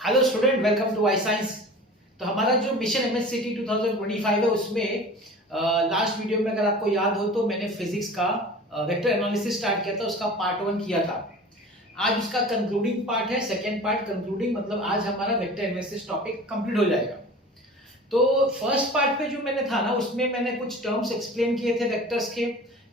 Hello student, welcome to I Science. तो हमारा जो मिशन एमएससीटी 2025 है उसमें लास्ट वीडियो में अगर आपको याद हो तो मैंने फिजिक्स का वेक्टर एनालिसिस स्टार्ट किया था, उसका पार्ट 1 किया था। आज उसका कंक्लूडिंग पार्ट है, सेकेंड पार्ट कंक्लूडिंग, मतलब आज हमारा वेक्टर एनालिसिस टॉपिक कंप्लीट हो जाएगा। तो फर्स्ट पार्ट पे जो मैंने था ना, उसमें मैंने कुछ टर्म्स एक्सप्लेन किए थे वेक्टर्स के,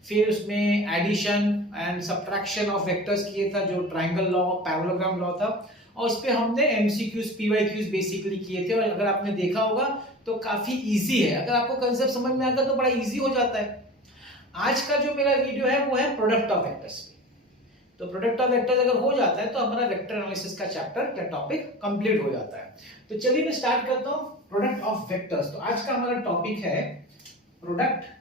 फिर उसमें addition and subtraction of vectors किए था, जो ट्रायंगल लॉ, पैरेललोग्राम लॉ था, और उस पे हमने एमसीक्यूज पीवाईक्यूज बेसिकली किए थे। और अगर आपने देखा होगा तो काफी इजी है, अगर आपको कंसेप्ट समझ में आ गया तो बड़ा इजी हो जाता है। आज का जो मेरा वीडियो है वो है प्रोडक्ट ऑफ वेक्टर्स। तो प्रोडक्ट ऑफ वेक्टर्स अगर हो जाता है तो हमारा वेक्टर एनालिसिस का चैप्टर का टॉपिक कंप्लीट हो जाता है। तो चलिए मैं स्टार्ट करता हूं प्रोडक्ट ऑफ वेक्टर्स। तो आज का हमारा टॉपिक है product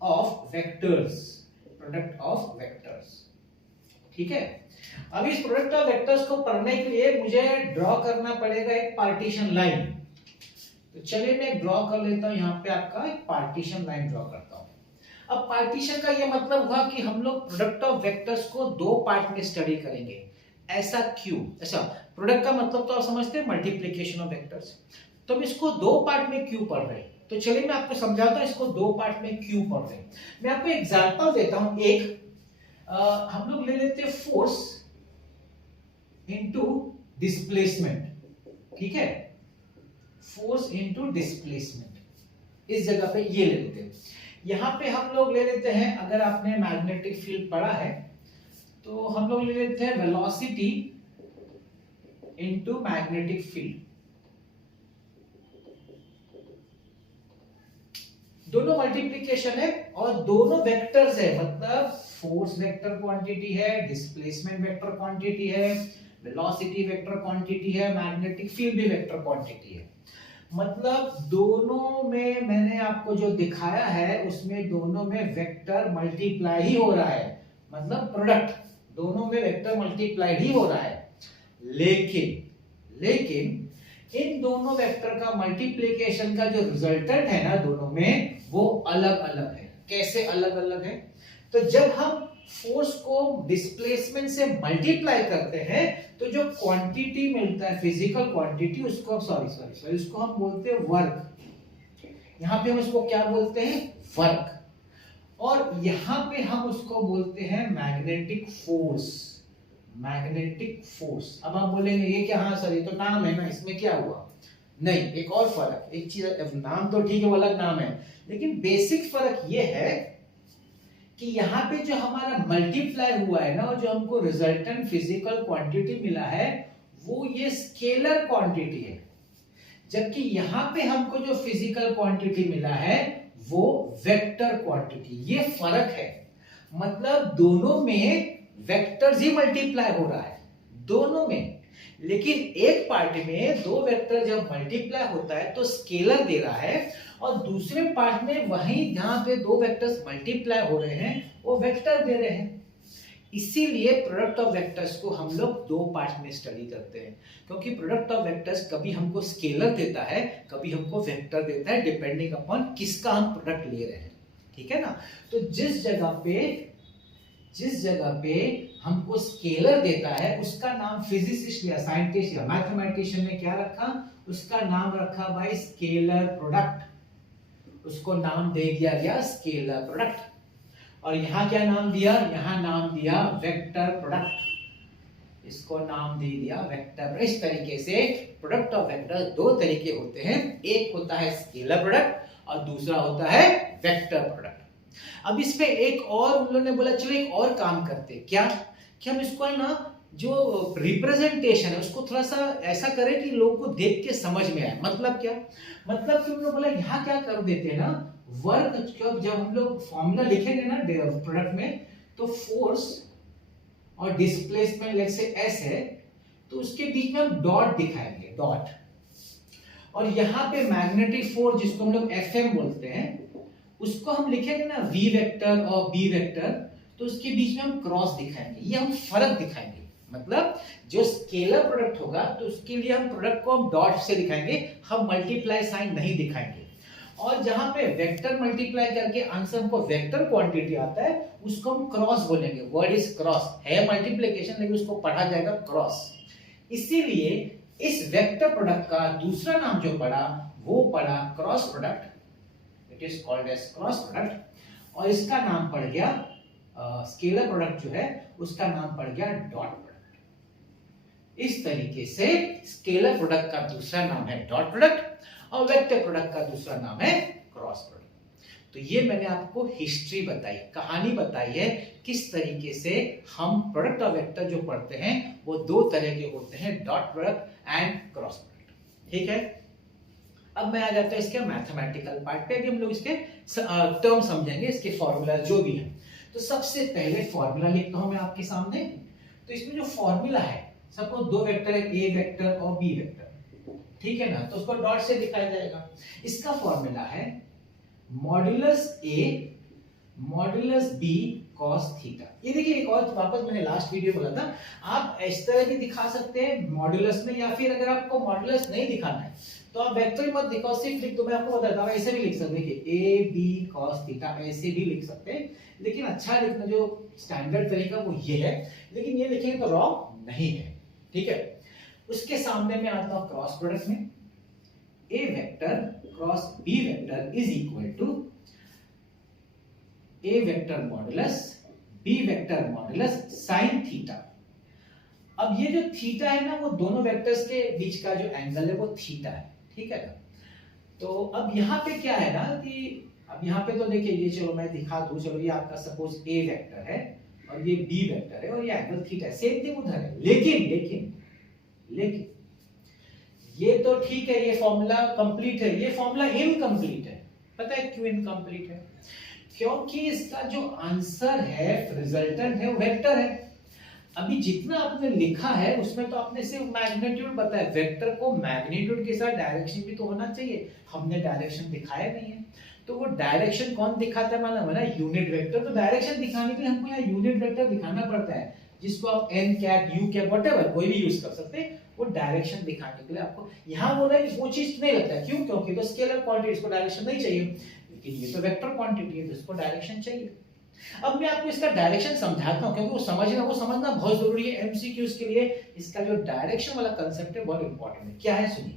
of vectors. Product of vectors, ठीक है। अब इस प्रोडक्ट ऑफ वेक्टर्स को पढ़ने के लिए मुझे ड्रॉ करना पड़ेगा एक पार्टीशन लाइन। तो चलिए मैं ड्रॉ कर लेता हूं, यहां पे आपका एक पार्टीशन लाइन ड्रॉ करता हूं। अब पार्टीशन का ये मतलब हुआ कि हम लोग प्रोडक्ट ऑफ वेक्टर्स को दो पार्ट में स्टडी करेंगे। ऐसा क्यों? ऐसा प्रोडक्ट का मतलब तो आप समझते हैं मल्टीप्लिकेशन ऑफ वेक्टर्स। तो हम इसको दो पार्ट में क्यों पढ़ रहे हैं? तो चलिए मैं आपको समझाता हूं इसको दो पार्ट में क्यों पढ़ रहे हैं। मैं आपको एग्जांपल देता हूं। एक हम लोग ले लेते हैं फोर्स इनटू डिस्प्लेसमेंट, ठीक है। फोर्स इनटू डिस्प्लेसमेंट, इस जगह पे ये ले लेते हैं। यहां पे हम लोग ले लेते हैं, अगर आपने मैग्नेटिक फील्ड पढ़ा है तो हम लोग ले लेते हैं वेलोसिटी इनटू मैग्नेटिक फील्ड। दोनों मल्टीप्लिकेशन है और दोनों वेक्टर्स है, मतलब फोर्स वेक्टर क्वांटिटी है, डिस्प्लेसमेंट वेक्टर क्वांटिटी है, वेलोसिटी वेक्टर क्वांटिटी है, मैग्नेटिक फील्ड भी वेक्टर क्वांटिटी है। मतलब दोनों में मैंने आपको जो दिखाया है उसमें दोनों में वेक्टर मल्टीप्लाई ही हो रहा है, मतलब प्रोडक्ट दोनों में वेक्टर मल्टीप्लाई ही हो रहा है। लेकिन इन दोनों वेक्टर का मल्टीप्लिकेशन का जो रिजल्टेंट है ना दोनों में, वो अलग अलग है। कैसे अलग अलग है? तो जब हम फोर्स को डिस्प्लेसमेंट से मल्टीप्लाई करते हैं तो जो क्वांटिटी मिलता है, फिजिकल क्वांटिटी, उसको उसको हम बोलते हैं वर्क। यहां पे हम उसको क्या बोलते हैं? वर्क। और यहां पे हम उसको बोलते हैं मैग्नेटिक फोर्स। Magnetic force. अब आप बोलेंगे ये क्या? हाँ सर ये तो नाम है ना, इसमें क्या हुआ? नहीं, एक और फर्क, एक चीज, नाम तो ठीक है, वो अलग नाम है, लेकिन बेसिक फर्क ये है कि यहाँ पे जो हमारा मल्टीप्लाई हुआ है ना, और जो हमको रिजल्टेंट फिजिकल क्वांटिटी मिला है, वो ये स्केलर क्वांटिटी है। जबकि यहाँ पे हमको जो फिजिकल क्वांटिटी मिला है वो वेक्टर क्वांटिटी। ये फर्क है। मतलब दोनों में वेक्टर्स ही मल्टीप्लाई हो रहा है, दोनों में। लेकिन एक पार्ट में दो वेक्टर जब मल्टीप्लाई होता है तो स्केलर दे रहा है, और दूसरे पार्ट में वहीं जहां पे दो वेक्टर्स मल्टीप्लाई हो रहे हैं वो वेक्टर दे रहे हैं। इसीलिए प्रोडक्ट ऑफ वेक्टर्स को हम लोग दो पार्ट में स्टडी करते हैं, क्योंकि प्रोडक्ट ऑफ वेक्टर्स कभी हमको स्केलर देता है, कभी हमको वेक्टर देता है, डिपेंडिंग अपॉन किसका हम प्रोडक्ट ले रहे हैं, ठीक है ना। तो जिस जगह पे हमको स्केलर देता है उसका नाम फिजिसिस्ट या साइंटिस्ट या मैथमेटिशियन ने क्या रखा? उसका नाम रखा भाई स्केलर प्रोडक्ट। उसको नाम दे दिया गया स्केलर प्रोडक्ट। और यहां क्या नाम दिया? यहां नाम दिया वेक्टर प्रोडक्ट। इसको नाम दे दिया वेक्टर। इस तरीके से प्रोडक्ट ऑफ वेक्टर दो तरीके होते हैं, एक होता है स्केलर प्रोडक्ट और दूसरा होता है वेक्टर प्रोडक्ट। अब इसमें एक और उन लोगों ने बोला चलो एक और काम करते हैं, क्या कि हम इसको है ना जो रिप्रेजेंटेशन है उसको थोड़ा सा ऐसा करें कि लोगों को देख के समझ में आए। मतलब क्या? मतलब कि उन्होंने बोला यहाँ क्या कर देते हैं ना, वर्क जब हम लोग फॉर्मूला लिखेंगे ना प्रोडक्ट में, तो फोर्स और डिस्प्लेसमेंट लेट्स से एस है, तो उसके बीच में हम डॉट दिखाएंगे, डॉट। और यहाँ पे मैग्नेटिक फोर्स जिसको हम लोग एफएम बोलते हैं, उसको हम लिखेंगे ना वी वेक्टर और बी वेक्टर, तो उसके बीच में हम क्रॉस दिखाएंगे। ये हम फर्क दिखाएंगे। मतलब जो स्केलर प्रोडक्ट होगा तो उसके लिए हम प्रोडक्ट को हम डॉट से दिखाएंगे, हम मल्टीप्लाई साइन नहीं दिखाएंगे। और जहां पे वेक्टर मल्टीप्लाई करके आंसर हमको वेक्टर क्वांटिटी आता है उसको हम क्रॉस बोलेंगे। वर्ड इज क्रॉस, है मल्टीप्लिकेशन लेकिन उसको पढ़ा जाएगा क्रॉस। इसीलिए इस वेक्टर प्रोडक्ट का दूसरा नाम जो पड़ा वो पड़ा cross product, it is called as cross product. और इसका नाम पड़ गया स्केलर प्रोडक्ट जो है उसका नाम पड़ गया डॉट प्रोडक्ट। इस तरीके से स्केलर प्रोडक्ट का दूसरा नाम है डॉट प्रोडक्ट और वेक्टर प्रोडक्ट का दूसरा नाम है क्रॉस प्रोडक्ट। तो ये मैंने आपको हिस्ट्री बताई, कहानी बताई है किस तरीके से हम प्रोडक्ट और वेक्टर जो पढ़ते हैं वो दो तरह के होते हैं, dot product and cross product. ठीक है, अब मैं आ जाता हूं इसके मैथमेटिकल पार्ट पे। अभी हम लोग इसके टर्म समझेंगे, इसके फॉर्मूला जो भी है। तो सबसे पहले फॉर्मूला लिखता हूं मैं आपके सामने। तो इसमें जो फॉर्मूला है, सपोज दो वेक्टर है, ए वेक्टर और बी वेक्टर, ठीक है ना, तो उसको डॉट से दिखाया जाएगा। इसका फॉर्मूला है मॉड्यूलस ए मॉड्यूलस बी cos थीटा। ये देखिए एक और वापस मैंने लास्ट वीडियो बोला था, आप इस तरह भी दिखा सकते हैं मॉड्यूलस में, या फिर अगर आपको मॉड्यूलस नहीं दिखाना है तो आप वेक्टर मत दिखाओ, सिर्फ लिख दो। मैं आपको बताता हूं ऐसे भी लिख सकते हैं कि ए बी cos थीटा, ऐसे भी लिख सकते हैं। लेकिन अच्छा लिखना जो स्टैंडर्ड तरीका वो ये है, लेकिन ये लिखेंगे तो रॉन्ग नहीं है। ठीक है, उसके सामने में आता हूं क्रॉस प्रोडक्ट में, A vector cross B vector is equal to A vector modulus B vector modulus sine theta. अब ये जो थीटा है ना वो दोनों वेक्टर्स के बीच का जो एंगल है वो थीटा है, ठीक है ना। तो अब यहाँ पे क्या है ना कि अब यहाँ पे तो देखिए ये, चलो मैं दिखा दूं, चलो ये आपका सपोज ए वेक्टर है और ये बी वेक्टर है और ये एंगल थीटा है, सेम थिंग उधर है। लेकिन लेकिन लेकिन ये तो ठीक है, ये फॉर्मूला कंप्लीट है, ये फॉर्मूला इनकम्प्लीट है। पता है क्यों इनकम्प्लीट है? क्योंकि इसका जो आंसर है, रिजल्टेंट है, वो वेक्टर है। अभी जितना आपने लिखा है उसमें तो आपने सिर्फ मैग्नीट्यूड बताया, वेक्टर को मैग्नीट्यूड के साथ डायरेक्शन भी तो होना चाहिए, हमने डायरेक्शन दिखाया नहीं है। तो वो डायरेक्शन कौन दिखाता है मालूम है ना, यूनिट वेक्टर। तो डायरेक्शन दिखाने के लिए हमको यहाँ यूनिट वेक्टर दिखाना पड़ता है, जिसको आप n cap u cap whatever कोई भी यूज कर सकते हैं। वो डायरेक्शन दिखाने के लिए आपको यहाँ वो चीज नहीं लगता है। क्यों? क्योंकि तो स्केलर क्वांटिटी, इसको डायरेक्शन नहीं चाहिए, लेकिन ये तो वेक्टर क्वांटिटी है तो इसको डायरेक्शन चाहिए। अब मैं आपको इसका डायरेक्शन समझाता हूं क्योंकि वो समझना बहुत जरूरी है एमसीक्यूज के लिए। इसका जो डायरेक्शन वाला कांसेप्ट है बहुत इंपॉर्टेंट है। क्या है सुनिए,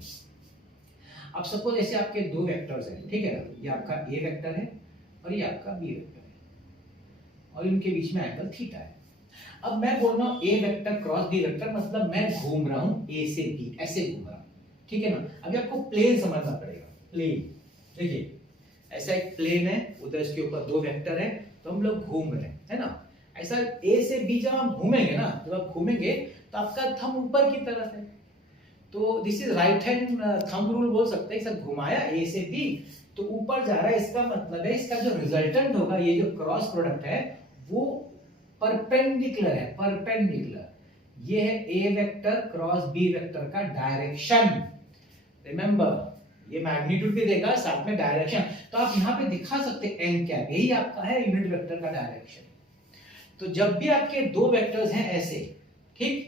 अब सपोज ऐसे आपके दो वेक्टर्स हैं, ठीक है ना, ये आपका ए वेक्टर है और ये आपका बी वेक्टर है और इनके बीच में एंगल थीटा है। अब मैं बोल रहा हूं A vector cross B vector, मतलब मैं घूम रहा हूं ए से बी, ऐसे घूम रहा हूं, ठीक है ना। अभी आपको प्लेन समझना पड़ेगा। प्लेन देखिए, ऐसा एक प्लेन है, उधर इसके ऊपर दो वेक्टर है, तो हम लोग घूम रहे हैं, है ना। ऐसा ए से बी जब हम घूमेंगे ना, जब आप घूमेंगे तो आपका थंब ऊपर की तरफ है, तो this is right hand thumb rule बोल सकते हैं। सब घुमाया ए से बी तो ऊपर जा रहा है, इसका मतलब है इसका जो रिजल्टेंट होगा, ये जो क्रॉस प्रोडक्ट है वो परपेंडिकुलर है, परपेंडिकुलर। ये है ए वेक्टर क्रॉस बी वेक्टर का डायरेक्शन। रिमेंबर, ये मैग्नीट्यूड भी देगा साथ में डायरेक्शन। तो आप यहाँ पे दिखा सकते हैं एन कैप, यही आपका है यूनिट वेक्टर का डायरेक्शन। तो जब भी आपके दो वेक्टर्स हैं ऐसे, ठीक,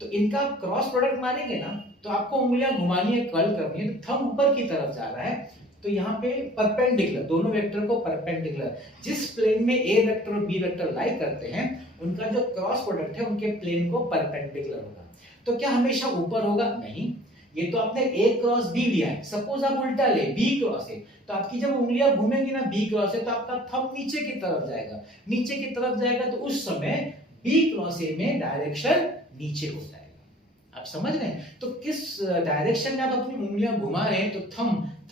तो इनका आप क्रॉस प्रोडक्ट मारेंगे ना, तो आपको उंगलियां घुमानी है, कर्ल करनी है, तो थंब ऊपर की तरफ जा रहा है, तो यहाँ पे परपेंडिकुलर, दोनों वेक्टर को परपेंडिकुलर, जिस प्लेन में ए वेक्टर और बी वेक्टर लाई करते हैं उनका जो क्रॉस प्रोडक्ट है उनके प्लेन को परपेंडिकुलर होगा। तो क्या हमेशा ऊपर होगा? नहीं, ये तो आपने ए क्रॉस बी लिया है, सपोज आप उल्टा ले बी क्रॉस है, तो आपकी जब उंगलियां घूमेंगी ना बी क्रॉस है, तो आपका थंब नीचे की तरफ जाएगा, नीचे की तरफ जाएगा, तो उस समय बी क्रॉस ए में डायरेक्शन नीचे हो जाएगा। आप समझ रहे हैं? तो किस डायरेक्शन में आप अपनी उंगलियां घुमा रहे हैं, तो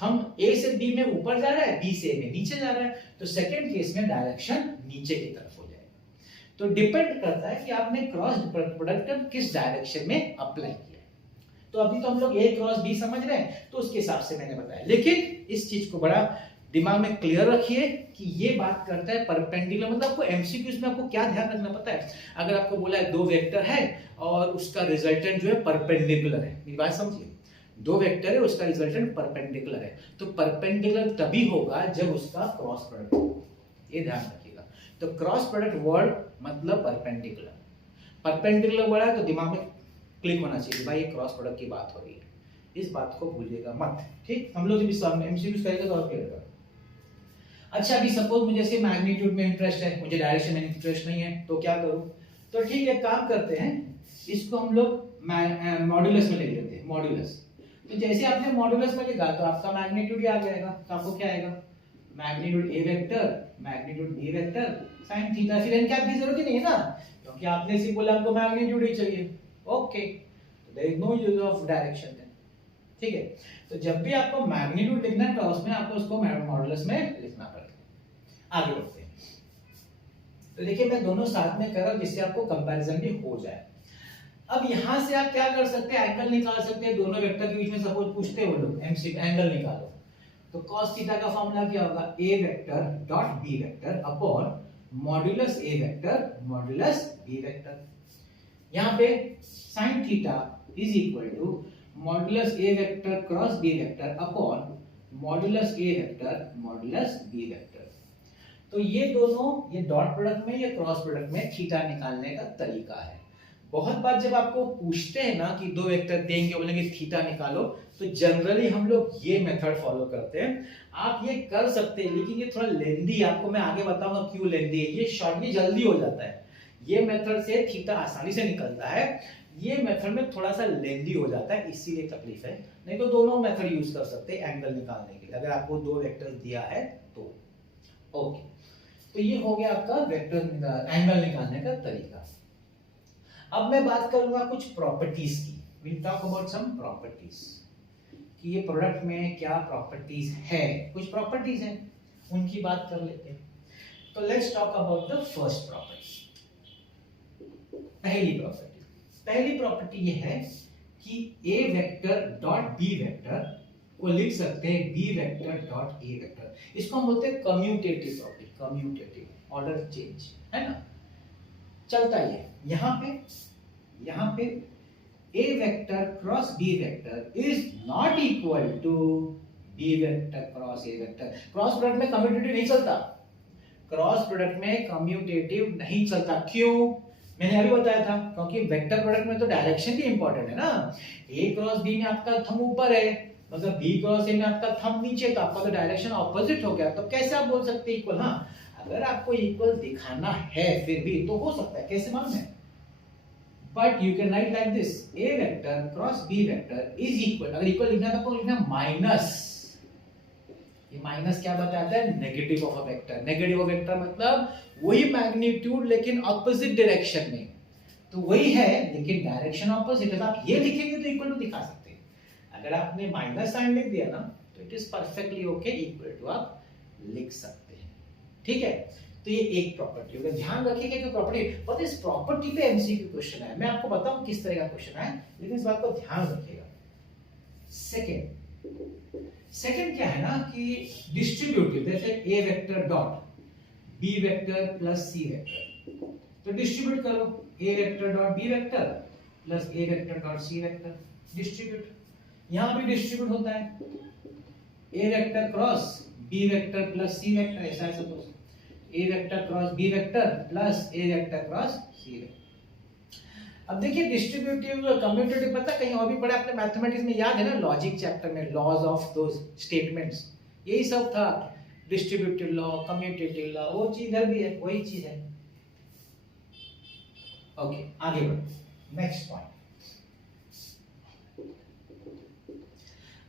थंब ए से बी में ऊपर जा रहा है, बी से ए में नीचे जा रहा है, तो सेकंड केस में डायरेक्शन नीचे की तरफ हो जाएगा। तो डिपेंड करता है कि आपने क्रॉस प्रोडक्ट किस डायरेक्शन में अप्लाई किया। तो अभी तो हम लोग ए क्रॉस बी समझ रहे हैं, तो उसके हिसाब से मैंने बताया। लेकिन इस चीज को बड़ा दिमाग में क्लियर रखिए कि ये बात करता है परपेंडिकुलर, मतलब आपको एमसीक्यूज में आपको क्या ध्यान रखना पता है, अगर आपको बोला है दो वेक्टर है और उसका रिजल्टेंट जो है परपेंडिकुलर है, मेरी बात समझिए, दो वेक्टर है उसका रिजल्टेंट परपेंडिकुलर है, तो परपेंडिकुलर तभी होगा जब उसका क्रॉस प्रोडक्ट हो, ये ध्यान रखिएगा। तो क्रॉस प्रोडक्ट वर्ड मतलब परपेंडिकुलर, परपेंडिकुलर वर्ड है तो दिमाग में क्लिक होना चाहिए भाई ये क्रॉस प्रोडक्ट की बात हो रही है। इस बात को भूलिएगा मत, ठीक। हम लोग जब एमसीक्यूज करेंगे तो और क्लियर होगा। अच्छा अभी सपोज मुझे सिर्फ मैग्नीट्यूड में इंटरेस्ट है, मुझे डायरेक्शन में इंटरेस्ट नहीं है, तो क्या करूं? तो ठीक है, काम करते हैं, इसको हम लोग मॉड्यूलस में ले लेते हैं, मॉड्यूलस। तो जैसे आपने मॉड्यूलस में लिखा तो आपका मैग्नीट्यूड ही आ जाएगा। तो आपको क्या आएगा? मैग्नीट्यूड ए vector magnitude b vector sin theta. फिर इनके आपकी जरूरत ही नहीं है ना, क्योंकि आपने सिर्फ बोला आपको मैग्नीट्यूड ही चाहिए। ओके, तो there is no use of direction then, ठीक है। तो जब भी आपको मैग्नीट्यूड लिखना है क्रॉस में, आपको उसको मॉडुलस में लिखना पड़ेगा। आगे बढ़ते हैं। तो देखिए मैं दोनों साथ में कर रहा हूं जिससे आपको कंपैरिजन भी हो जाए। अब यहां से आप क्या कर सकते हैं? एंगल निकाल सकते हैं दोनों वेक्टर के बीच में। सपोज पूछते हो लोग एंगल निकालो, तो cos थीटा का फॉर्मूला क्या होगा? a vector dot b vector upon modulus a vector modulus b vector. यहां पे sin theta is equal to modulus a vector cross b vector upon modulus a vector modulus b vector. तो ये दोनों, ये dot product में या cross product में theta निकालने का तरीका है। बहुत बार जब आपको पूछते हैं ना कि दो वेक्टर देंगे, बोलेंगे थीटा निकालो, तो जनरली हम लोग ये मेथड फॉलो करते हैं। आप ये कर सकते हैं, लेकिन ये थोड़ा लेंदी, आपको मैं आगे बताऊंगा क्यों लेंदी है। ये शॉर्ट में जल्दी हो जाता है, ये मेथड से थीटा आसानी से निकलता है, ये मेथड में थोड़ा सा लेंदी हो जाता है, इसीलिए तकलीफ है। नहीं तो दोनों मेथड यूज कर सकते हैं एंगल निकालने के लिए, अगर आपको दो वेक्टर दिया है तो। ओके, तो ये हो गया आपका वेक्टर एंगल निकालने का तरीका। अब मैं बात करूंगा कुछ प्रॉपर्टीज की। Will talk about some properties कि ये प्रोडक्ट में क्या प्रॉपर्टीज है। कुछ प्रॉपर्टीज हैं, उनकी बात कर लेते हैं। तो let's talk about the first property. पहली प्रॉपर्टी ये है कि a vector dot b vector को लिख सकते हैं b vector dot a vector. इसको हम बोलते हैं commutative property, commutative order change, है ना। चलता है यहाँ पे a vector cross b vector is not equal to b vector cross a vector. Cross product में कम्यूटेटिव नहीं चलता, क्रॉस प्रोडक्ट में कम्यूटेटिव नहीं चलता। क्यों? मैंने अभी बताया था, क्योंकि वेक्टर प्रोडक्ट में तो डायरेक्शन भी इंपॉर्टेंट है ना। a क्रॉस b में आपका थंब ऊपर है, मतलब b क्रॉस a में आपका थंब नीचे, तो आपका तो डायरेक्शन ऑपोजिट हो गया। तो कैसे आप बोल सकते हैं इक्वल? हाँ, अगर आपको इक्वल दिखाना है फिर भी तो हो सकता है। कैसे मालूम है? But you can write like this, a vector cross b vector is equal. अगर इक्वल लिखना था तो लिखना माइनस। ये माइनस क्या बताता है? Negative of a vector. Negative of vector मतलब वही मैग्नीट्यूड लेकिन ऑपोजिट डायरेक्शन में। तो वही है लेकिन डायरेक्शन ऑपोजिट है। आप ये लिखेंगे तो इक्वल टू दिखा सकते हैं। अगर आपने माइनस साइन लिख दिया ना तो it is perfectly okay, equal to आप लिख सकते हैं, ठीक है। तो ये एक प्रॉपर्टी होगा। ध्यान रखिएगा कि प्रॉपर्टी, और इस प्रॉपर्टी पे एमसीक्यू क्वेश्चन है। मैं आपको बताऊं किस तरह का क्वेश्चन है, लेकिन इस बात को ध्यान रखिएगा। सेकंड क्या है ना कि डिस्ट्रीब्यूटिव, जैसे a vector dot b vector plus c vector, तो डिस्ट्रीब्यूट करो a vector dot b vector plus a vector dot c vector, distribute. यहां भी डिस्ट्रीब्यूट होता है a vector cross b vector plus c vector, ऐसा है suppose a vector cross b vector plus a vector cross c vector. अब देखिए distributive commutative, पता कहीं और भी पढ़ा आपने मैथमेटिक्स में, याद है ना लॉजिक चैप्टर में, लॉज ऑफ दोस स्टेटमेंट्स, यही सब था। डिस्ट्रीब्यूटिव लॉ, कम्यूटेटिव लॉ, वो चीज इधर भी है, वही चीज है। ओके, आगे बढ़ो। नेक्स्ट पॉइंट,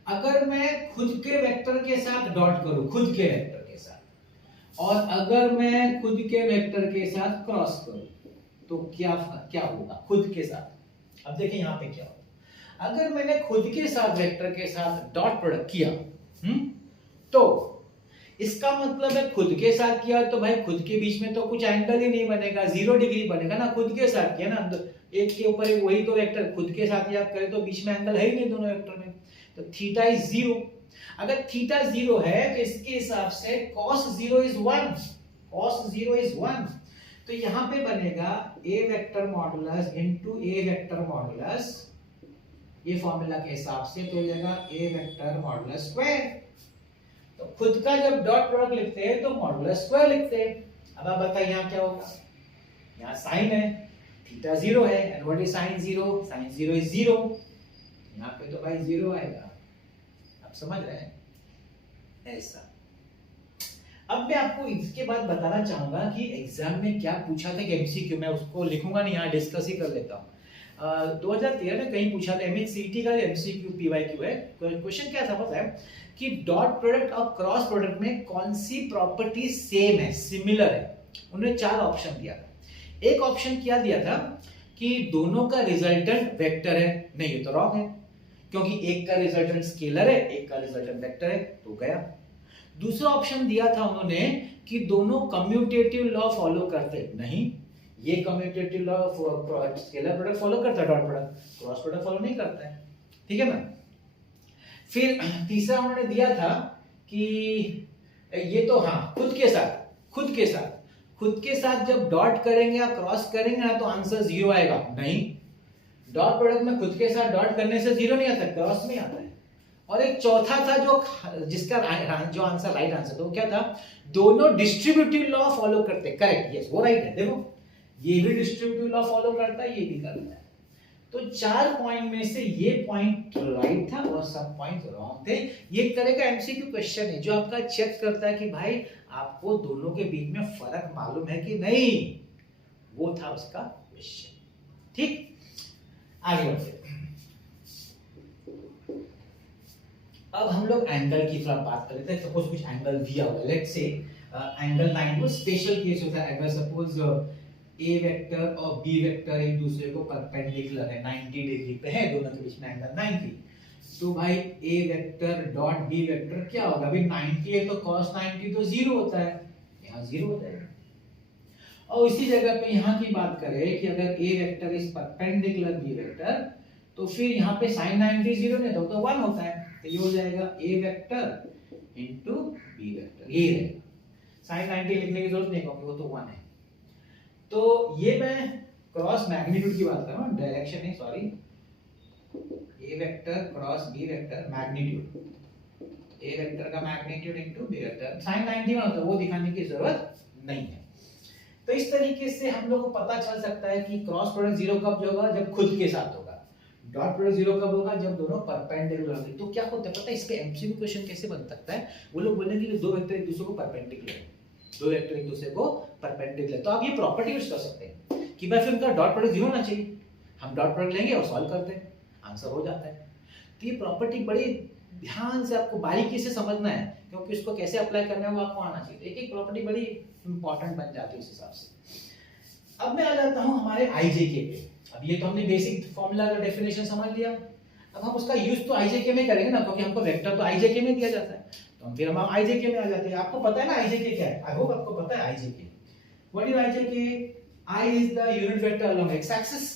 अगर मैं खुद के वेक्टर के साथ डॉट करूं, खुद के वेक्टर के साथ, और अगर मैं खुद के वेक्टर के साथ क्रॉस करूं, तो क्या होगा खुद के साथ? अब देखिए यहां पे क्या होगा। अगर मैंने खुद के साथ वेक्टर के साथ डॉट प्रोडक्ट किया, तो इसका मतलब है खुद के साथ किया तो भाई खुद के बीच में तो कुछ एंगल ही नहीं बनेगा, 0 डिग्री बनेगा ना। खुद के साथ किया ना, एक के ऊपर एक, वही तो वेक्टर खुद के साथ ही आप करें तो बीच में एंगल है ही नहीं दोनों वेक्टर में, तो थीटा इज 0। अगर थीटा 0 है तो इसके हिसाब से cos 0 इज 1, cos 0 इज 1। तो यहां पे बनेगा a vector modulus into a vector modulus, ये फॉर्मूला के हिसाब से तो हो जाएगा a वेक्टर मॉडुलस स्क्वायर। तो खुद का जब डॉट प्रोडक्ट लिखते हैं तो मॉडुलस स्क्वायर लिखते हैं। अब आप बताइए यहां क्या होगा? यहां साइन है, थीटा 0 है, and what is sine 0? Sine 0 is 0। यहाँ पे तो भाई 0 आएगा। आप समझ रहे हैं? ऐसा। अब मैं आपको इसके बाद बताना चाहूंगा कि एग्जाम में क्या पूछा था कि एमसीक्यू, मैं उसको लिखूंगा नहीं, यहाँ डिस्कस ही कर लेता हूँ। 2013 में कहीं पूछा था, एमएचसीटी का एमसीक्यू पीवाईक्यू है। क्वेश्चन क्या था पता है कि डॉट प्रोडक्ट और क्रॉस प्रोडक्ट में कौन सी प्रॉपर्टी सेम है, सिमिलर है। उन्होंने 4 ऑप्शन दिया था। एक ऑप्शन क्या दिया था कि दोनों का रिजल्टेंट वेक्टर है। नहीं, ये तो रॉन्ग है, क्योंकि एक का रिजल्टेंट स्केलर है, एक का रिजल्टेंट वेक्टर है, तो गया। दूसरा ऑप्शन दिया था उन्होंने कि दोनों कम्यूटेटिव लॉ फॉलो करते। नहीं, ये commutative law scalar product follow करता है, dot product, cross product follow नहीं करता है। ठीक है ना। फिर तीसरा उन्होंने दिया था कि ये तो हाँ, खुद के साथ जब डॉट करेंगे या क्रॉस करेंगे ना तो आंसर 0 आएगा। नहीं, डॉट प्रोडक्ट में खुद के साथ डॉट करने से 0 नहीं आता, क्रॉस में आता है। और एक चौथा था जो जिसका जो आंसर राइट आंसर था वो क्या था, दोनों डिस्ट्रीब्यूटिव लॉ फॉलो करते। करेक्ट, यस, वो राइट है। देखो, ये भी डिस्ट्रीब्यूटिव लॉ फॉलो करता है, ये भी करता है। तो 4 पॉइंट में से ये पॉइंट राइट था और सब पॉइंट रॉन्ग थे। ये एक तरह का एमसीक्यू क्वेश्चन है जो आपका चेक करता है कि भाई आपको दोनों के बीच में फर्क मालूम है कि नहीं, वो था उसका क्वेश्चन। ठीक, आगे बढ़ते। अब हम लोग एंगल की थोड़ा बात कर लेते हैं। सपोज कुछ एंगल दिया हुआ है, let's say angle 90, special case होता है। अगर सपोज ए वेक्टर और बी वेक्टर एक दूसरे को परपेंडिकुलर है, 90 डिग्री पे है, दोनों के बीच में एंगल 90, तो भाई ए वेक्टर डॉट बी वेक्टर क्या होगा? अभी 90 है तो cos 90 तो 0 होता है, यहाँ 0 हो जाएगा। और इसी जगह पे यहाँ की बात करें कि अगर A vector is perpendicular B vector, तो फिर यहाँ पे sin 90 0 नहीं तो 1 होता है, तो ये हो जाएगा ए वेक्टर इनटू बी वेक्टर। ये रहेगा, sin 90 लिखने की जरूरत नहीं, क्योंकि वो तो 1 है। तो ये मैं क्रॉस मैग्नीट्यूड की बात कर रहा हूँ, डायरेक्शन नहीं, sorry. A vector cross B vector magnitude, A vector का magnitude into B vector, sin 90 में होता है, वो दिखाने की जरूरत नहीं है। तो इस तरीके से हम लोग को पता चल सकता है कि क्रॉस प्रोडक्ट 0 कब होगा? जब खुद के साथ होगा। डॉट प्रोडक्ट 0 कब होगा? जब दोनों परपेंडिकुलर होंगे। तो क्या होता है पता है, इस पे एमसीक्यू क्वेश्चन कैसे बन सकता है? वो लोग बोलेंगे कि दो वेक्टर एक दूसरे को परपेंडिकुलर है, दो वेक्टर एक दूसरे को परपेंडिकुलर, तो आप ये प्रॉपर्टी यूज कर सकते हैं कि भाई फिर उनका डॉट प्रोडक्ट 0 होना चाहिए। हम डॉट प्रोडक्ट लेंगे और सॉल्व करते हैं, आंसर हो जाता है। तो ये प्रॉपर्टी बड़ी ध्यान से आपको बारीकी से समझना है, क्योंकि इसको कैसे अप्लाई करना है वो आपको आना चाहिए। एक एक प्रॉपर्टी बड़ी इंपॉर्टेंट बन जाती है उस हिसाब से। अब मैं आ जाता हूं हमारे आईजेके पे। अब ये तो हमने बेसिक फार्मूला का डेफिनेशन समझ लिया। अब हम उसका यूज तो आईजेके में करेंगे ना, क्योंकि हमको वेक्टर तो आईजेके में दिया जाता है। तो फिर हम आईजेके में आ जाते हैं। आपको पता है ना आईजेके क्या है? आई होप आपको पता है IJK. What is IJK? I is the unit vector along X axis,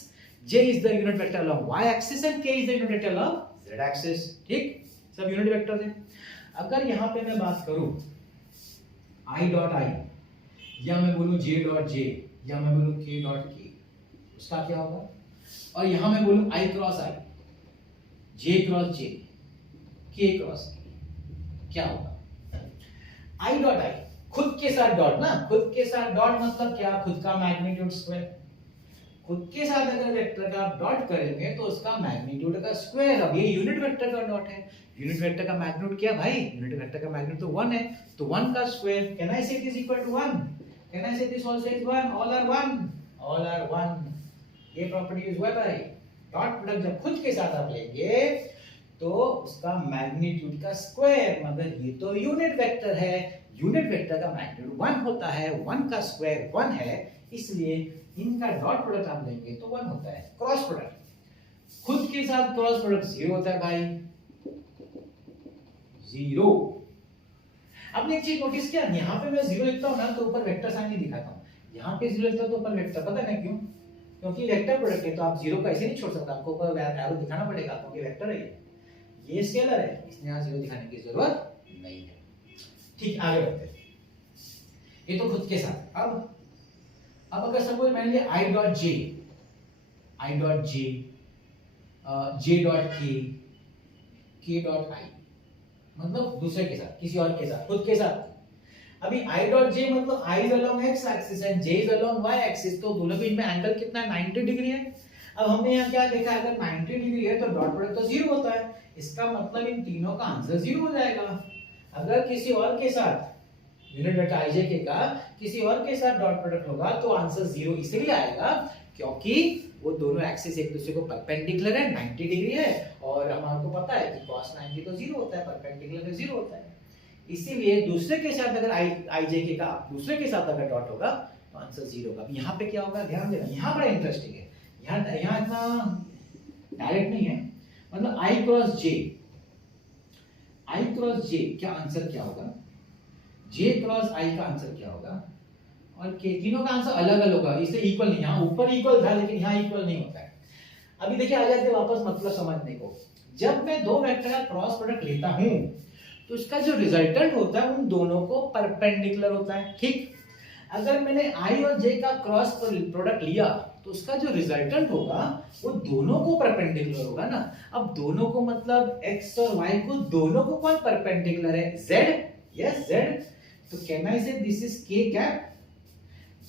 J is the unit vector along Y axis and K is the unit vector along Z axis. ठीक, सब unit vector है। अगर यहां पे मैं बात करूं I dot I, या मैं बोलूं जे डॉट जे, या मैं बोलूं के डॉट के, उसका क्या होगा? और यहां मैं बोलूं आई क्रॉस आई, जे क्रॉस जे, के क्रॉस के, क्या होगा? आई डॉट आई, खुद के साथ डॉट ना, खुद के साथ डॉट मतलब क्या? खुद का मैग्नीट्यूड स्क्वायर। खुद के साथ अगर वेक्टर का डॉट करेंगे तो उसका मैग्नीट्यूड का स्क्वायर। अब ये यूनिट वेक्टर का डॉट है, यूनिट वेक्टर का मैग्नीट्यूड क्या भाई? यूनिट वेक्टर का मैग्नीट्यूड तो 1 है, तो 1 का square. Can I say it is equal to 1? Can I say this also is 1? All are 1, all are 1। ये प्रॉपर्टी यूज हुआ भाई। डॉट प्रोडक्ट जब खुद के साथ आप लेंगे तो उसका मैग्नीट्यूड का स्क्वायर, मगर ये तो यूनिट वेक्टर है, यूनिट वेक्टर का मैग्नीट्यूड 1 होता है, 1 का स्क्वायर 1 है, इसलिए इनका डॉट प्रोडक्ट आप लेंगे तो 1 होता है। क्रॉस प्रोडक्ट, खुद के साथ क्रॉस प्रोडक्ट 0 होता है भाई, 0। आपने एक चीज नोटिस किया, यहाँ पे मैं 0 लिखता हूँ ना तो ऊपर वेक्टर साइन नहीं दिखाता हूँ, यहाँ पे 0 लिखता हूँ तो ऊपर वेक्टर। पता है क्यों? क्योंकि वेक्टर प्रोडक्ट है, तो आप 0 को ऐसे नहीं छोड़ सकते, आपको ऊपर एरो दिखाना पड़ेगा, क्योंकि वेक्टर है ये स्केलर है, इसलिए यहाँ 0 दिखाने की जरूरत नहीं है। ठीक, आगे बढ़ते हैं। ये तो खुद के साथ। अब अगर सपोज मान लिया आई डॉट जे, आई डॉट जे, जे डॉट के डॉट आई, मतलब दूसरे के साथ, किसी और के साथ, खुद के साथ। अभी आई डॉट जे मतलब I is along X axis and J is along Y axis, तो दोनों के बीच में एंगल कितना है? 90 डिग्री है। अब हमने यहाँ क्या देखा, अगर 90 डिग्री है तो डॉट प्रोडक्ट तो 0 होता है, इसका मतलब इन तीनों का आंसर 0 हो जाएगा। अगर किसी और के साथ यूनिट वेक्टर ijk का किसी और के साथ डॉट प्रोडक्ट होगा तो आंसर 0 इसलिए आएगा क्योंकि वो दोनों एक्सिस एक दूसरे को परपेंडिकुलर है, 90 डिग्री है, और हमारे को पता है कि cos 90 तो 0 होता है, परपेंडिकुलर तो 0 होता है। इसीलिए दूसरे के साथ अगर ijk का दूसरे के साथ अगर डॉट होगा तो आंसर 0 होगा। अब यहाँ पे क्या होगा, ध्यान देना, यहाँ बड़ा इंटरेस्टिंग है, यहाँ इतना डायरेक्ट नहीं है, मतलब i क्रॉस j क्या आंसर क्या होगा, j क्रॉस i का आंसर क्या होगा, और k तीनों का आंसर अलग अलग होगा, इससे इक्वल नहीं, यहाँ ऊपर इक्वल था लेकिन यहाँ इक्वल नहीं होता है। अभी देखिए आ जाते वापस मतलब समझने को, जब मैं दो वेक्टर का क्रॉस प्रोडक्ट लेता हूं तो इसका जो रिजल्टेंट होता है उन दोनों को परपेंडिकुलर होता है, ठीक। अगर मैंने i और j का क्रॉस प्रोडक्ट लिया तो उसका जो रिजल्टेंट होगा वो दोनों को परपेंडिकुलर होगा ना। अब दोनों को मतलब x और y को दोनों को कौन परपेंडिकुलर है, z, यस z। तो can I say this is k cap,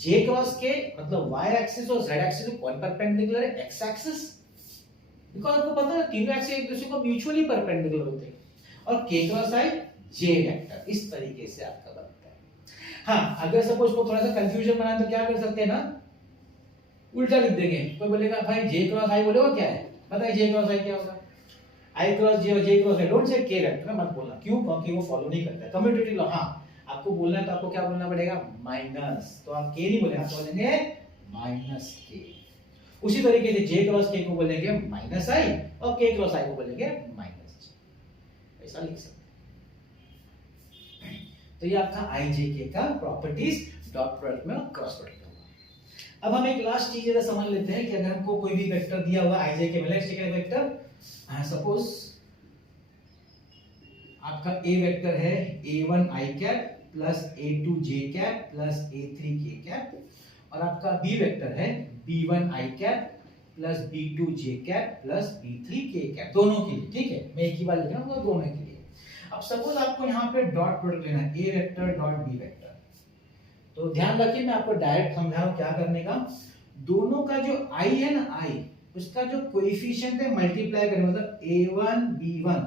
j cross k मतलब y एक्सिस और z एक्सिस को कौन परपेंडिकुलर है, x एक्सिस, बिकॉज़ आपको पता है तीनों एक्सिस एक दूसरे को म्यूचुअली परपेंडिकुलर होते हैं, और k cross i j vector इस तरीके से आपका बनता है। हाँ, अगर सपोज को थोड़ा सा कंफ्यूजन बनाए तो क्या कर सकते हैं ना, उल्टा लिख देंगे। कोई बोलेगा भाई j क्रॉस i बोलेगा क्या है, पता है j क्रॉस i क्या होगा, i क्रॉस j और j cross i, don't say k vector मत बोलना, क्यों, क्योंकि वो फॉलो नहीं करता है कम्यूटेटिव लॉ। हाँ, आपको बोलना है तो आपको क्या बोलना पड़ेगा, माइनस, तो आप k नहीं बोलेंगे, आप बोलेंगे माइनस k। उसी तरीके से j क्रॉस k को बोलेंगे माइनस i और k क्रॉस i को बोलेंगे माइनस j, ऐसा लिख सकते हैं। तो ये आपका i j k का प्रॉपर्टीज डॉट प्रोडक्ट में और क्रॉस प्रोडक्ट में होगा। अब हम एक लास्ट चीज जरा समझ लेते हैं कि अगर हमको कोई भी वेक्टर दिया हुआ i j k में, let's take a vector, suppose आपका a वेक्टर है a1 i cap plus a2 j cap plus a3 k cap, और आपका b वेक्टर है b1 i cap plus b2 j cap plus b3 k cap, दोनों के लिए, ठीक है, मैं एक ही बार लिख रहा हूं दोनों के लिए। अब सपोज आपको यहाँ पे डॉट प्रोडक्ट लेना है a vector dot b vector, तो ध्यान रखिए मैं आपको डायरेक्ट समझा रहा हूं क्या करने का, दोनों का जो i है ना, i उसका जो कोएफिशिएंट है मल्टीप्लाई करें, मतलब a1 b1,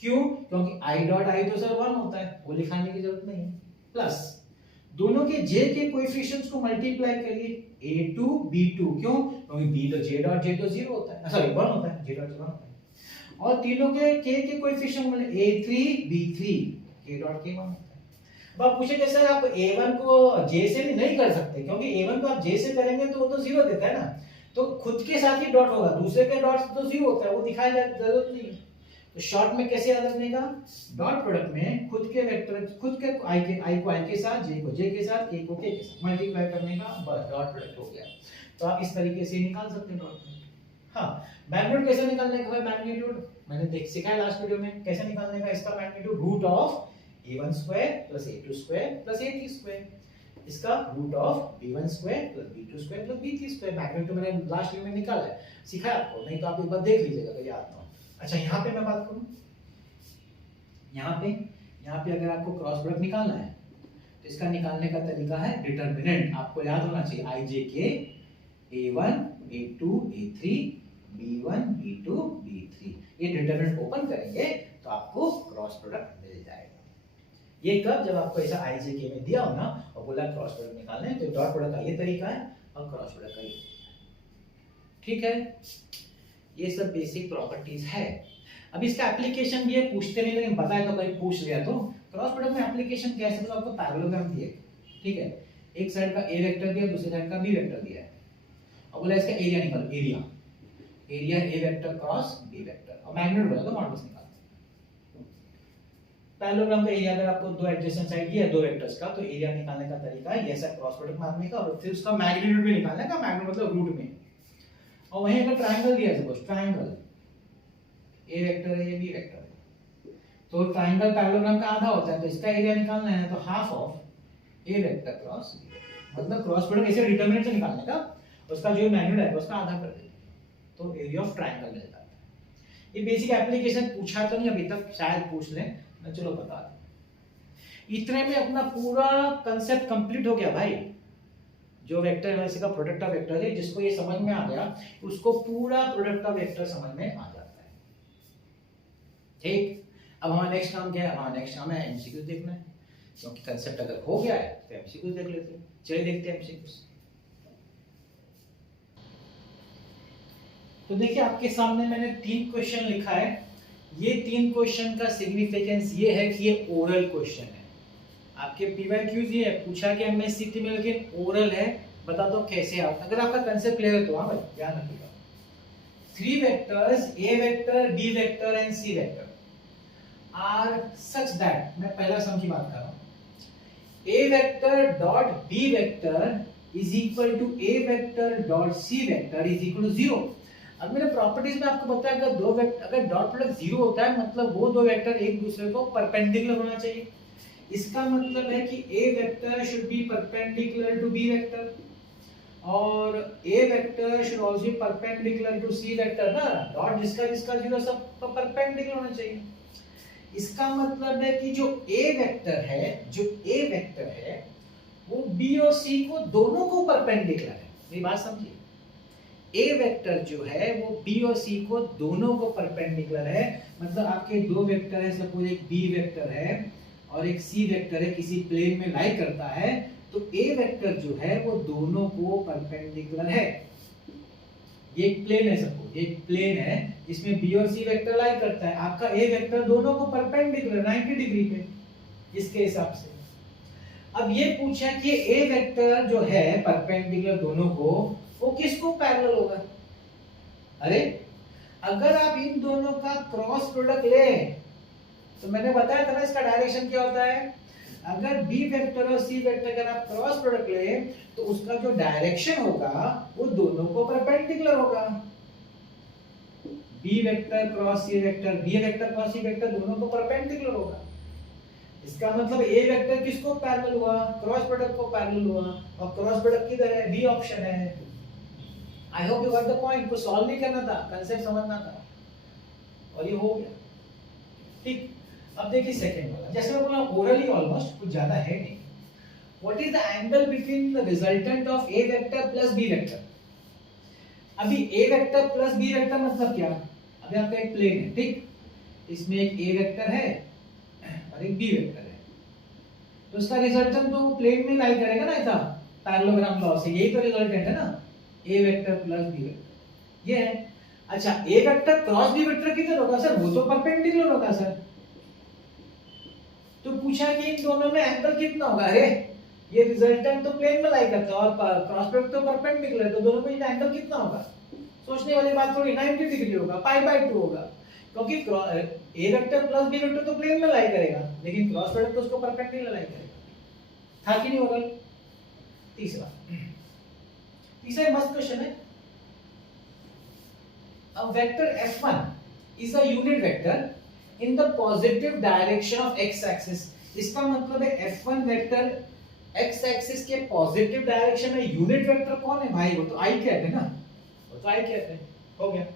क्यों, क्योंकि i डॉट i तो सर 1 होता है, वो लिखाने की जरूरत नहीं है, प्लस दोनों के j के कोएफिशिएंट्स को मल्टीप्लाई करिए a2 b2, क्यों, क्योंकि b तो j डॉट j तो 0 होता है, सॉरी 1 होता है, j डॉट 1 होता है, और तीनों के k के कोएफिशिएंट मतलब a3 b3 k dot k 1 होता है। अब आप पूछेंगे सर आप a1 को j से भी नहीं कर सकते, क्योंकि a1 को आप j से करेंगे तो वो तो 0 देता है ना, तो खुद के साथ ही डॉट होगा, दूसरे के डॉट तो 0 होता है, वो दिखाई जरूरत नहीं है। तो शॉर्ट में कैसे याद रखने का, डॉट प्रोडक्ट में खुद के वेक्टर, खुद के i को i के साथ, j को j के साथ, k को k के साथ मल्टीप्लाई करने का, बस डॉट प्रोडक्ट हो गया। तो आप इस तरीके से निकाल सकते हैं डॉट प्रोडक्ट। हाँ, मैग्नीट्यूड कैसे निकालने का, भाई मैग्नीट्यूड मैंने देख सिखाया लास्ट वीडियो में, कैसे निकालने का, इसका magnitude root of a1 square plus a2 square plus a3 square, इसका root of b1 square plus b2 square plus b3 square, magnitude मैंने लास्ट वीडियो में निकाला है, सिखाया आपको, नहीं तो आप एक बार देख लीजिएगा अगर याद ना हो। अच्छा, यहाँ पे मैं बात करूं, यहाँ पे अगर आपको क्रॉस प्रोडक्ट निकालना है तो इसका निकालने का तरीका है डिटरमिनेंट, आपको याद होना चाहिए i j k a1 a2 a3 b1 b2 b3, ये डिटरमिनेंट ओपन करेंगे तो आपको क्रॉस प्रोडक्ट मिल जाएगा। ये कब, जब आपको ऐसा i j k में दिया हो ना और बोला क्रॉस प्रोडक्ट निकालना है, तो डॉट प्रोडक्ट का ये तरीका है और क्रॉस प्रोडक्ट का ये तरीका है, ठीक है। ये सब बेसिक प्रॉपर्टीज है। अब इसका एप्लीकेशन भी है, पूछते नहीं लेकिन पता है तो कहीं पूछ लिया तो, क्रॉस प्रोडक्ट में एप्लीकेशन कैसे, मतलब आपको पैरेललोग्राम दिया है, ठीक है, एक साइड का a वेक्टर दिया, दूसरी साइड का b वेक्टर दिया है, और बोला इसका एरिया निकालो, area a vector cross b vector, और मैग्नीट्यूड बोला तो मॉडुलस निकालो। पैरेललोग्राम का एरिया अगर आपको दो एडजेसेंट साइड दिया है दो वेक्टर्स का, तो एरिया निकालने का तरीका है ये सब क्रॉस प्रोडक्ट मारने का, और फिर उसका मैग्नीट्यूड भी निकालने का, मैग्नीट्यूड मतलब रूट में। और वहीं अगर ट्रायंगल दिया है, सपोज ट्रायंगल a वेक्टर है, ये b वेक्टर है, तो ट्रायंगल पैरेललोग्राम का आधा होता है, तो इसका एरिया निकालना है तो half of a vector cross b, मतलब क्रॉस प्रोडक्ट ऐसे डिटरमिनेंट से निकालने का, उसका जो मैग्नीट्यूड है उसका आधा कर देते हैं तो एरिया ऑफ ट्रायंगल मिल जाता है। ये बेसिक एप्लीकेशन पूछा तो नहीं अभी तक, शायद पूछ लें, मैं चलो बता दूं। इतने में अपना पूरा कांसेप्ट कंप्लीट हो गया भाई, जो वेक्टर एनालिसिस का प्रोडक्ट ऑफ वेक्टर है, जिसको ये समझ में आ गया उसको पूरा प्रोडक्ट ऑफ वेक्टर समझ में आ जाता है। ठीक, अब हमारा नेक्स्ट काम क्या है? हमारा नेक्स्ट काम है एमसीक्यू देखना है, क्योंकि कंसेप्ट अगर हो गया है तो एमसीक्यू देख लेते हैं। चलिए देखते हैं एमसीक्यू। तो देखिए आपके सामने मैंने 3 क्वेश्चन लिखा है। ये 3 क्वेश्चन का सिग्निफिकेंस ये है कि ये ओरल क्वेश्चन है। आपके पीवाईक्यूज ये है, पूछा कि एमएससीटी में, लेकिन ओरल है, बता दो कैसे आप, अगर आपका कंसेप्ट क्लियर है तो हाँ भाई ध्यान रखिएगा। 3 vectors A vector, B vector and C vector are such that, मैं पहला सम की बात कर रहा हूं, A vector dot B vector is equal to A vector dot C vector is equal to 0। अब मैंने प्रॉपर्टीज में आपको बताया अगर दो वेक्टर, अगर डॉट प्रोडक्ट 0 होता है मतलब वो दो वेक्टर एक दूसरे को परपेंडिकुलर होना चाहिए। इसका मतलब है कि A vector should be perpendicular to B vector और A vector should also be perpendicular to C vector ना। डॉट जिसका जिसका 0 सब परपेंडिकुलर होना चाहिए। इसका मतलब है कि जो ए वेक्टर है वो बी और सी को दोनों को परपेंडिकुलर है। मेरी बात समझिए, ए वेक्टर जो है वो बी और सी को दोनों को परपेंडिकुलर है। मतलब आपके दो वेक्टर है, सपोज एक बी वेक्टर है और एक सी वेक्टर है, किसी प्लेन में लाई करता है, तो ए वेक्टर जो है वो दोनों को परपेंडिकुलर है। ये एक प्लेन है, सपोज एक प्लेन है जिसमें बी और सी वेक्टर लाई करता है, आपका ए वेक्टर दोनों को परपेंडिकुलर 90 डिग्री पे इसके हिसाब से। अब ये पूछा कि ए वेक्टर जो है परपेंडिकुलर दोनों को, वो किसको पैरेलल होगा? अरे अगर आप इन दोनों का क्रॉस प्रोडक्ट ले तो मैंने बताया था ना इसका डायरेक्शन क्या होता है। अगर बी वेक्टर और सी वेक्टर का आप क्रॉस प्रोडक्ट ले तो उसका जो डायरेक्शन होगा वो दोनों को परपेंडिकुलर होगा। B vector cross C vector, B vector cross C vector दोनों को परपेंडिकुलर होगा। इसका मतलब ए वेक्टर किसको पैरेलल हुआ? क्रॉस प्रोडक्ट को पैरेलल हुआ, और क्रॉस प्रोडक्ट किधर है? बी ऑप्शन है। I hope you got the point. को सॉल्व नहीं करना था, कंसेप्ट समझना था, और ये हो गया। ठीक, अब देखिए सेकंड वाला, जैसे मैं बोला ओरली ऑलमोस्ट कुछ ज्यादा है नहीं। What is the angle between the resultant of a vector plus b vector? अभी a vector plus b vector मतलब क्या? अभी आपका एक प्लेन है, ठीक, इसमें एक ए वेक्टर है और एक बी वेक्टर है, तो इसका रिजल्टेंट तो प्लेन में लाई करेगा ना, ऐसा पैरेललोग्राम लॉ से, यही तो रिजल्टेंट है ना, ए वेक्टर प्लस बी वेक्टर ये है। अच्छा, ए वेक्टर क्रॉस बी वेक्टर किधर होगा सर? वो तो परपेंडिकुलर होगा सर। तो पूछा कि इन दोनों में एंगल कितना होगा? अरे ये रिजल्टेंट तो प्लेन में लाई करता है और क्रॉस प्रोडक्ट तो परपेंडिकुलर है, तो दोनों में एंगल कितना होगा? सोचने वाली बात थोड़ी, 90 डिग्री होगा, π/2 होगा, क्योंकि ए वेक्टर प्लस बी वेक्टर तो प्लेन में लाई करेगा, लेकिन क्रॉस प्रोडक्ट तो उसको परपेंडिकुलर लाई करेगा। था कि नहीं होगा? तीसरा मस्त क्वेश्चन है। A vector f1 is a unit vector in the positive direction of x axis। इसका मतलब है f1 वेक्टर x एक्सिस के पॉजिटिव डायरेक्शन में। यूनिट वेक्टर कौन है भाई? वो तो i कहते हैं ना, वो तो i कहते हैं। हो गया।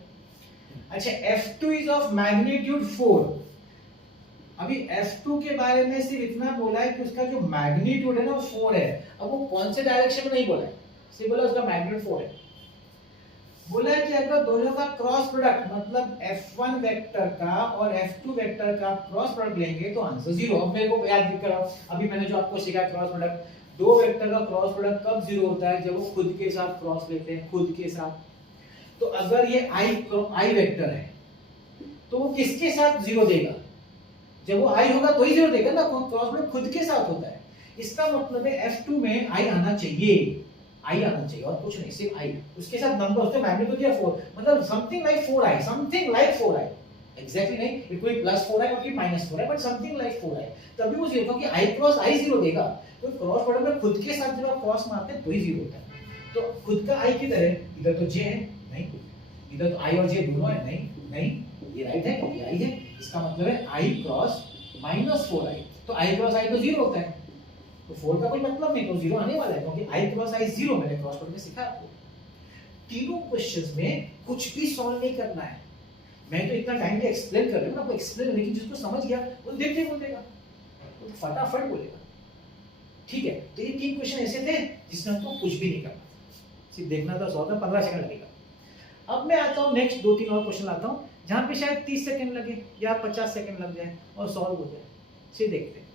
अच्छा, f2 is of magnitude 4। अभी f2 के बारे में सिर्फ इतना बोला है कि उसका जो मैग्नीट्यूड है ना वो 4 है। अब वो कौन से डायरेक्शन में नहीं बोला है, सिर्फ बोला उसका मैग्नीट्यूड 4 है। बोला है कि अगर दोनों का क्रॉस प्रोडक्ट मतलब f1 वेक्टर का और f2 वेक्टर का क्रॉस प्रोडक्ट लेंगे तो आंसर 0। अब मेरे को याद कराओ, अभी मैंने जो आपको सिखाया क्रॉस प्रोडक्ट, दो वेक्टर का क्रॉस प्रोडक्ट कब 0 होता है? जब वो खुद के साथ क्रॉस लेते हैं, खुद के साथ। तो अगर ये i वेक्टर है तो वो किसके साथ 0 देगा? जब वो i होगा तो ही 0 देगा ना, क्रॉस प्रोडक्ट खुद के साथ होता है। इसका मतलब है f2 में i आना चाहिए, i आना चाहिए और कुछ नहीं, सिर्फ i। उसके साथ नंबर उससे मैग्नीट्यूड दिया 4, मतलब something like 4i, something like 4i, exactly नहीं, इट कोई +4i और कोई -4i, but something like 4i। तभी वो 0, क्योंकि i क्रॉस i 0 देगा। तो क्रॉस प्रोडक्ट में खुद के साथ जब आप क्रॉस मारते हैं तो ही 0 होता है। तो खुद का i किधर है? इधर तो j है, नहीं, इधर तो i और j दोनों है, नहीं, ये राइट है क्योंकि i है। इसका मतलब है i क्रॉस -4i, तो i क्रॉस i तो 0 होता है, तो 4 का कोई मतलब नहीं, तो 0 आने वाला है, क्योंकि i क्रॉस i 0 मैंने क्रॉस प्रोडक्ट में सिखाया आपको। तीनों क्वेश्चंस में कुछ भी सॉल्व नहीं करना है, मैं तो इतना टाइम से एक्सप्लेन कर रहा हूं ना, आपको एक्सप्लेन, लेकिन जिसको समझ गया वो देख के बोल देगा, वो फटाफट बोलेगा। ठीक है, तो ये 3 क्वेश्चन ऐसे थे जिसमें हमको कुछ भी नहीं करना, सिर्फ देखना था, सॉल्व में 15 सेकंड लगेगा। अब मैं आता हूँ नेक्स्ट 2-3 और क्वेश्चन लाता हूँ जहाँ पे शायद 30 सेकंड लगे या 50 सेकंड लग जाए और सॉल्व हो जाए। चलिए देखते हैं।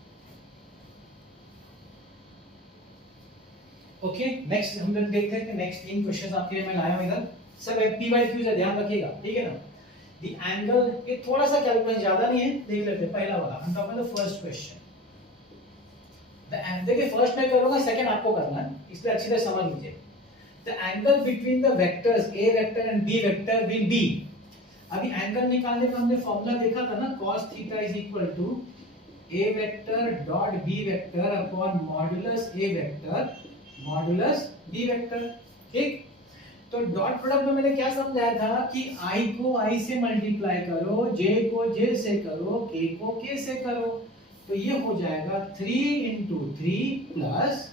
ओके, नेक्स्ट हम लोग देखते हैं कि नेक्स्ट 3 क्वेश्चन आपके लिए मैं लाया हूं इधर, सब पी बाय क्यू से ध्यान रखिएगा, ठीक है ना। द एंगल, ये थोड़ा सा कैलकुलेशन ज्यादा नहीं है, देख लेते हैं पहला वाला। हम talking the first question. The angle, देखिए फर्स्ट मैं करूंगा, सेकंड आपको करना है, इसलिए अच्छी तरह समझ लीजिए। The angle between the vectors a vector and b vector will be. अभी एंगल निकालने का हमने फॉर्मूला देखा था ना, cos theta is equal to a vector dot b vector upon modulus a vector modulus b vector, ठीक। तो dot product में मैंने क्या समझाया था कि i को i से मल्टीप्लाई करो, j को j से करो, k को k से करो, तो ये हो जाएगा 3 into 3 plus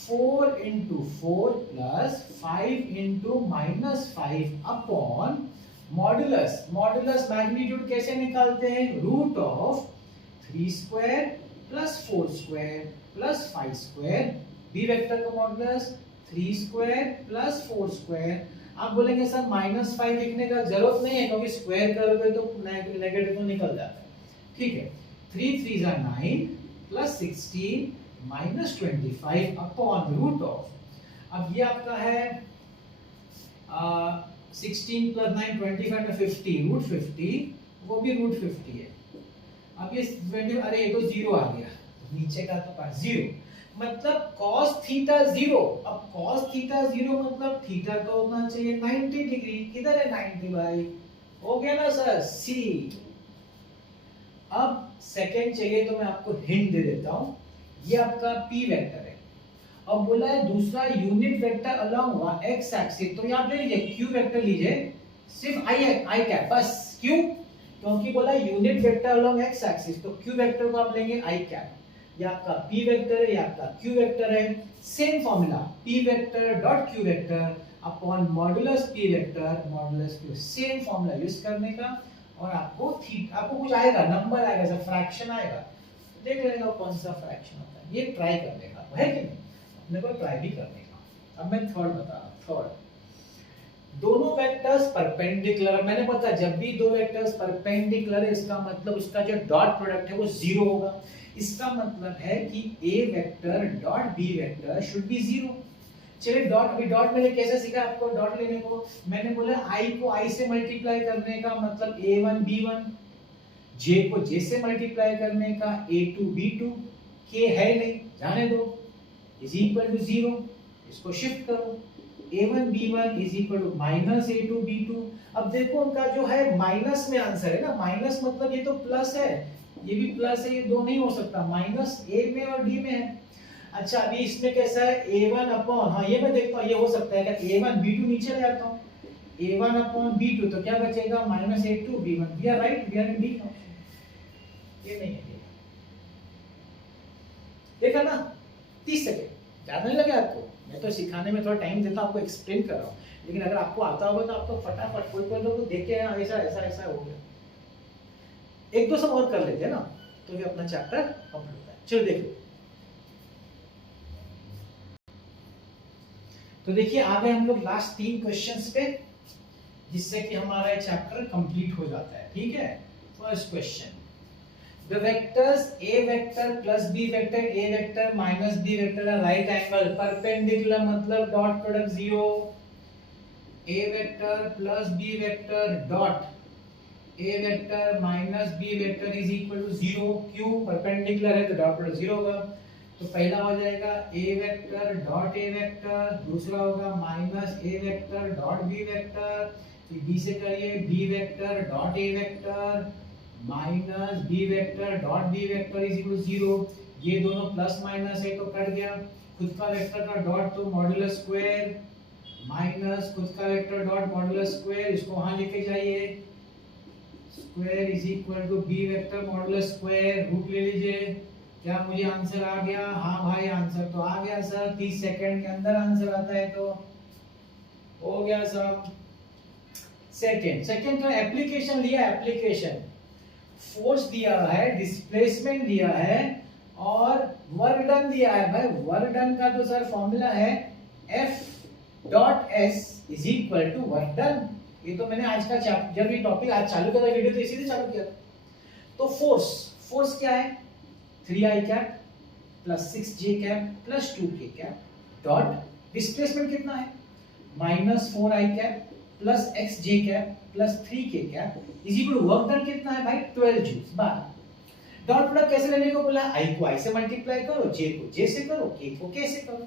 4 into 4 plus 5 into -5 upon modulus. Modulus magnitude कैसे निकालते हैं, root of 3 square plus 4 square plus 5 square. B vector का मॉडुलस 3 स्क्वायर प्लस 4 स्क्वायर। आप बोलेंगे सर -5 लिखने का जरूरत नहीं है क्योंकि स्क्वायर करोगे तो नेगेटिव तो निकल जाता है, ठीक है। 3 3 are 9 plus 16 minus 25 upon root of, अब ये आपका है 16 प्लस 9 25 में 50, रूट 50, वो भी रूट 50 है। अब ये 20, अरे ये तो 0 आ गया, नीचे का तो पास 0, मतलब cos थीटा 0। अब cos थीटा 0 मतलब थीटा तो होना चाहिए 90 डिग्री, किधर है 90 भाई, हो गया ना सर, सी। अब सेकंड चाहिए तो मैं आपको हिंट दे देता हूं, ये आपका p वेक्टर है। अब बोला है दूसरा unit vector along x axis, तो यहां ले लीजिए q वेक्टर लीजिए, सिर्फ i कैप बस, क्यों, क्योंकि बोला unit vector along x axis, तो q वेक्टर को आप लेंगे i कैप। ये आपका p वेक्टर है, ये आपका q वेक्टर है। Same formula p vector dot q vector upon modulus p vector modulus q, same formula use करने का, और आपको कुछ आएगा, नंबर आएगा, जैसे फ्रैक्शन आएगा, देख लेगा कौन सा फ्रैक्शन होता है, ये ट्राई करने का है कि नहीं, अपने को ट्राई भी करने का। अब मैं थर्ड बता रहा हूं, थर्ड, दोनों वेक्टर्स परपेंडिकुलर। मैंने बताया जब भी दो वेक्टर्स परपेंडिकुलर है इसका मतलब उसका जो डॉट प्रोडक्ट है वो 0 होगा। इसका मतलब है कि a vector dot b vector should B 0। चलिए डॉट, अभी डॉट मैंने कैसे सीखा आपको डॉट लेने को, मैंने बोला i को i से मल्टीप्लाई करने का मतलब a1 b1, j को j से मल्टीप्लाई करने का a2 b2, k है नहीं जाने दो, इज इक्वल टू 0, इसको शिफ्ट करो, a1 b1 is equal to minus a2 b2। अब देखो उनका जो है माइनस में आंसर है ना, माइनस मतलब ये तो प्लस है, ये भी प्लस है, ये दो नहीं हो सकता, माइनस a में और d में है। अच्छा अभी इसमें कैसा है a1 अपॉन, हाँ ये मैं देखता हूँ, ये हो सकता है कि a1 b2 नीचे ले आता हूँ, a1 अपॉन b2, तो क्या बचेगा minus a2 b1। We are right, we are in D. ये नहीं है, देखा ना, 30 सेकंड ज्यादा नहीं लगे आपको, मैं तो सिखाने में थोड़ा टाइम देता हूँ, आपको एक्सप्लेन कर रहा हूँ, लेकिन अगर आपको आता होगा तो आप तो फटाफट कोई लोग देख के ऐसा ऐसा ऐसा हो गया, एक दो सब और कर लेते हैं ना, तो ये अपना चैप्टर कंप्लीट होता है। चलो देखो, तो देखिए आ गए हम लोग लास्ट 3 क्वेश्चंस पे, जिससे कि हमारा चैप्टर कंप्लीट हो जाता है, ठीक है। First question, the vectors a vector plus b vector, a vector minus b vector are right angle perpendicular, मतलब dot product 0, a vector plus b vector dot a vector minus b vector is equal to 0, क्यों, perpendicular है तो dot product 0 होगा। तो पहला हो जाएगा a vector dot a vector, दूसरा होगा minus a vector dot b vector, फिर b से करिए b vector dot a vector minus b vector dot b vector is equal to 0। ये दोनों प्लस माइनस है तो कट गया, खुद का वेक्टर का डॉट तो मॉडुलस स्क्वायर माइनस खुद का वेक्टर डॉट मॉडुलस स्क्वायर, इसको वहां लेके जाइए, square is equal to b vector modulus square, root ले लीजिए। क्या मुझे आंसर आ गया, हाँ भाई आंसर तो आ गया सर, 30 सेकंड के अंदर आंसर आता है तो हो गया सब। सेकंड तो एप्लीकेशन लिया, एप्लीकेशन फोर्स दिया है, डिस्प्लेसमेंट दिया है और वर्क डन दिया है भाई, वर्क डन का तो सर फॉर्मूला है F dot S is equal to work done. ये तो मैंने आज का जब ये टॉपिक आज चालू किया था वीडियो तो इसीलिए चालू किया था। तो फोर्स क्या है 3i cap plus 6j cap plus 2k cap dot displacement कितना है -4i cap plus xj cap plus 3k cap is equal to work done कितना है भाई 12 जूल्स बार। डॉट प्रोडक्ट कैसे लेने को बोला, i को i से मल्टीप्लाई करो, j को j से करो, k को k से करो।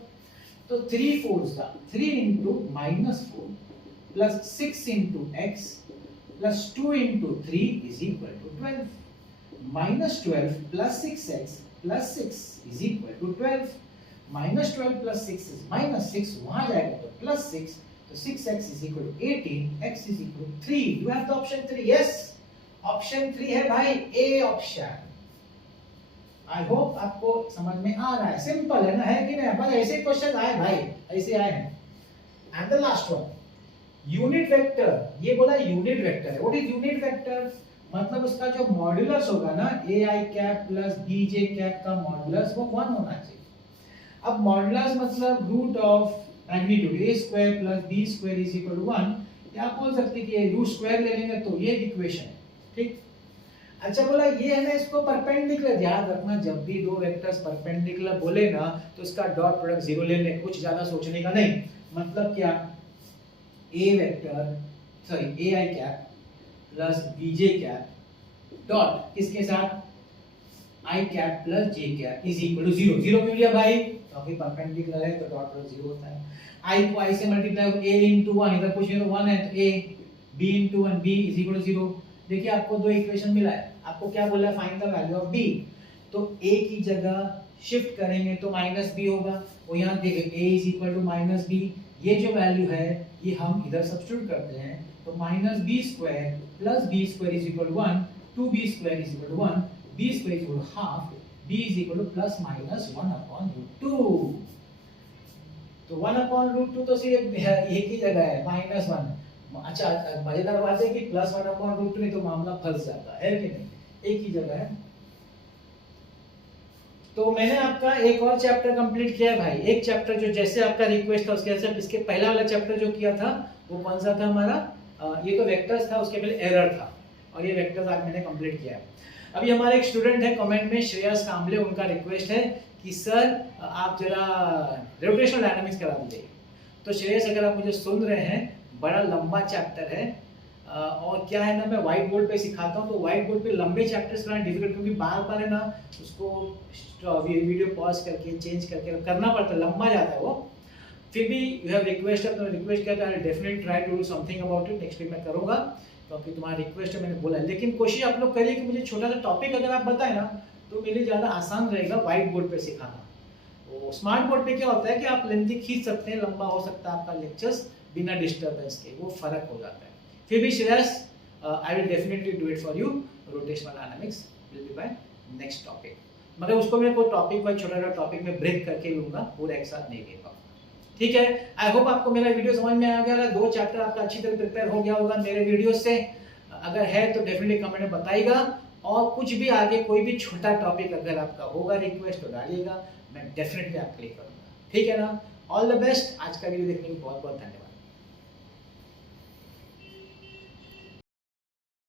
तो 3 4 का 3 into -4 plus 6 into x plus 2 into 3 is equal to 12. -12 plus 6x plus 6 is equal to 12. -12 plus 6 is -6, वहां जाएगा तो +6, तो 6x is equal to 18, x is equal to 3. You have the option 3. Yes, option 3 है भाई, A option. I hope आपको समझ में आ रहा है, सिंपल है ना, है कि नहीं? बस ऐसे क्वेश्चन आए भाई, ऐसे आए हैं। And the last one unit vector, ये बोला यूनिट वेक्टर है। What is unit vector? मतलब उसका जो मॉड्यूलस होगा ना ai cap plus bj cap का मॉड्यूलस वो 1 होना चाहिए। अब मॉड्यूलस मतलब root of magnitude a square plus b square is equal to 1, या आप बोल सकते हैं कि रूट स्क्वायर ले लेंगे तो ये इक्वेशन है, ठीक। अच्छा बोला ये है ना, इसको परपेंडिकुलर याद रखना, जब भी दो वेक्टर्स परपेंडिकुलर बोले ना तो इसका डॉट प्रोडक्ट जीरो ले लें, कुछ ज्यादा सोचने का नहीं। मतलब क्या, a vector sorry ai cap plus bj cap dot किसके साथ i cap plus j cap is equal to 0। 0 क्यों लिया भाई? क्योंकि परपेंडिकुलर है तो डॉट प्रोडक्ट 0 होता है। i को i से मल्टीप्लाई a into 1, इधर कुछ 1 है तो a, b into 1 b is equal to 0। देखिए आपको दो इक्वेशन मिला है, आपको क्या बोला है, find the value of b। तो a की जगह शिफ्ट करेंगे तो -b होगा, और यहाँ देखिए a is equal to -b, ये जो वैल्यू है ये हम इधर सब्स्टिट्यूट करते हैं तो -b square plus b square is equal to 1, 2b square is equal to 1, b square is equal to half, b is equal to plus minus 1/√2। तो 1/√2 तो सिर्फ एक ही जगह है -1। अच्छा मजेदार बात है कि +1/√2 नहीं तो मामला फंस जाता है कि नहीं, एक ही जगह है। तो मैंने आपका एक और चैप्टर कंप्लीट किया है भाई, एक चैप्टर जो जैसे आपका रिक्वेस्ट था उसके हिसाब इसके पहला वाला चैप्टर जो किया था वो कौन सा था हमारा, ये तो वेक्टर्स था, उसके पहले एरर था, और ये वेक्टर्स आज मैंने कंप्लीट किया है। अभी हमारे एक स्टूडेंट है कमेंट में, श्रेयस कांबले, उनका रिक्वेस्ट है कि सर आप जरा रोटेशनल डायनामिक्स करा दीजिए। तो श्रेयस अगर आप मुझे सुन रहे हैं, बड़ा लंबा चैप्टर है, और क्या है ना, मैं व्हाइट बोर्ड पे सिखाता हूँ तो व्हाइट बोर्ड पे लंबे चैप्टर्स कराना डिफिकल्ट, क्योंकि बार बार है ना उसको वीडियो पॉज करके चेंज करके करना पड़ता है, लंबा जाता है वो। फिर भी यू हैव रिक्वेस्ट, अपना रिक्वेस्ट किया था, I definitely try to do something about it, next week मैं करूँगा क्योंकि तुम्हारा रिक्वेस्ट है, मैंने बोला है। लेकिन कोशिश आप लोग करिए कि मुझे छोटा सा टॉपिक अगर आप बताएं ना तो मेरे लिए ज़्यादा आसान रहेगा व्हाइट बोर्ड पे सिखाना। तो स्मार्ट बोर्ड पे क्या होता है कि आप लेंथी खींच सकते हैं, लंबा हो सकता है आपका लेक्चर्स बिना डिस्टर्बेंस के, वो फर्क हो जाता है। फिर भी Shreyas, I will definitely do it for you, rotational dynamics will be by next topic, मगर उसको मैं कोई टॉपिक वाइज छोटा छोटा टॉपिक में ब्रेक करके लूंगा, पूरा एक साथ नहीं ले पाऊंगा, ठीक है। आई होप आपको मेरा वीडियो समझ में आ गया, दो चैप्टर आपका अच्छी तरह प्रिपेयर हो गया होगा मेरे वीडियो से। अगर है तो डेफिनेटली कमेंट में बताइएगा, और कुछ भी आगे कोई भी छोटा टॉपिक अगर आपका होगा रिक्वेस्ट तो डालिएगा, मैं डेफिनेटली आपके लिए करूंगा, ठीक है ना। ऑल द बेस्ट, आज का वीडियो देखने के लिए बहुत बहुत धन्यवाद।